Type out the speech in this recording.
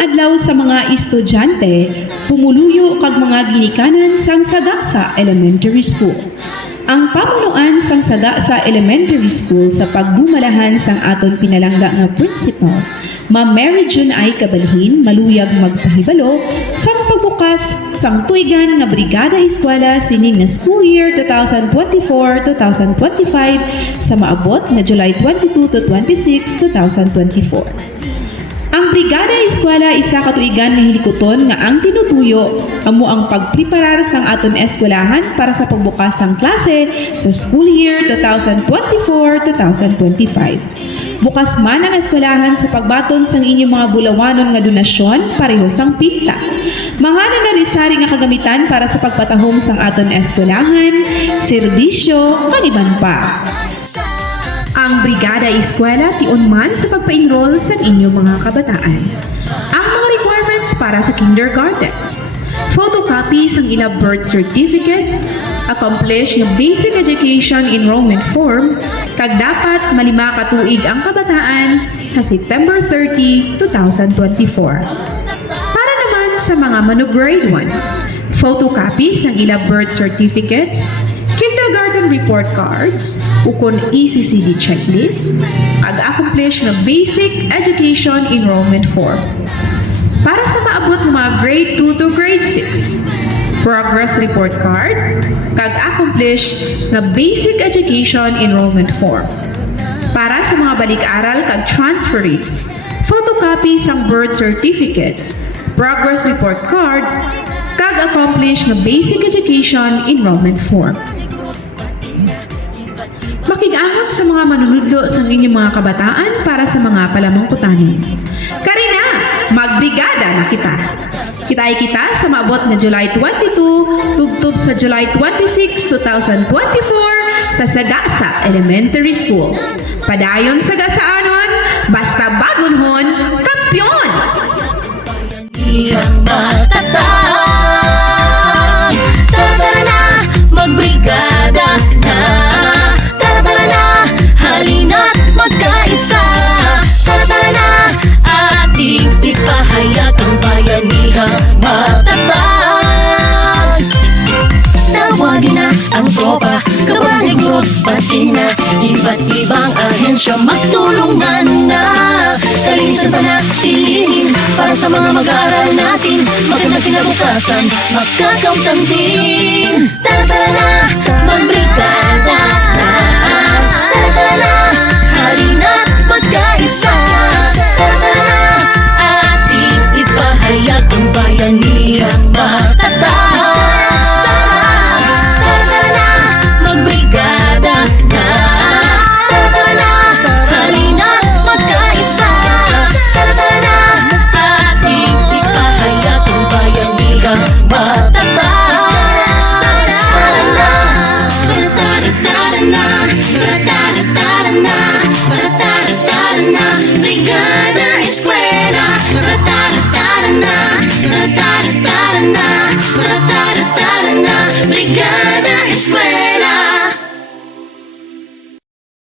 adlaw sa mga estudyante, pumuluyo kag mga ginikanan sang Sagasa Elementary School. Ang pamunuan sang Sagasa Elementary School sa pagbumalahan sang aton pinalangga nga principal, Ma'am Mary June I. Cabalhin, maluyag magpahibalo sang pagbukas sang tuigan nga Brigada Eskwela sining nga school year 2024-2025 sa maabot na July 22 to 26, 2024. Ang Brigada Eskwela isa ka tuigan nga hilikoton nga ang tinutuyo amo ang pagpreparar sang aton eskwelahan para sa pagbukas sang klase sa school year 2024-2025. Bukas man ang eskwelahan sa pagbaton sang inyong mga bulawanon nga donasyon pareho sang pita. Mga nangarisari nga kagamitan para sa pagpatahom sang aton eskwelahan, serbisyo, kaniban pa. Ang Brigada Eskwela tion man sa pagpa-enroll sa inyong mga kabataan. Ang mga requirements para sa kindergarten: photocopy sang ilang birth certificates, accomplish ng basic education enrollment form, kag dapat malima ka tuig ang kabataan sa September 30, 2024. Para naman sa mga mano-grade 1, photocopy sang ilang birth certificates, kindergarten report cards, ukon ECCD checklist, ag-accomplish ng basic education enrollment form. Para sa maabot ng mga grade 2 to grade 6, progress report card, kag-accomplish na basic education enrollment form. Para sa mga balik-aral kag transferees, photocopy sang birth certificates, progress report card, kag-accomplish na basic education enrollment form. Makigaangot sa mga manunudlo sa inyong mga kabataan para sa mga palamangkutanin. Karina, magbrigada na kita! Kitay kita sa maabot na July 22, tugtog sa July 26, 2024 sa Sagasa Elementary School. Padayon Sagasaanon, basta bagonhon, kampyon! Ihang matatag, tara na, magbrigada na. Tara na, halina't magkaisa. Tara na, ating ipahayag ang bayanihang matatag. Tawagin na ang tropa, kabanig road, pati na iba't ibang ahensya, magtulungan na. Kalinisan panatilihin para sa mga mag-aaral natin, magandang kinabukasan, magkakautang din. Tara na, magbrigada na. Tara na, halina't magkaisa. Tara na, ating ipahayag ang bayanihang matatag. Tara na, magbrigada na. Tara na, halina't magkaisa. Tara na, ating ipahayag ang bayanihang matatag. Brigada Eskwela,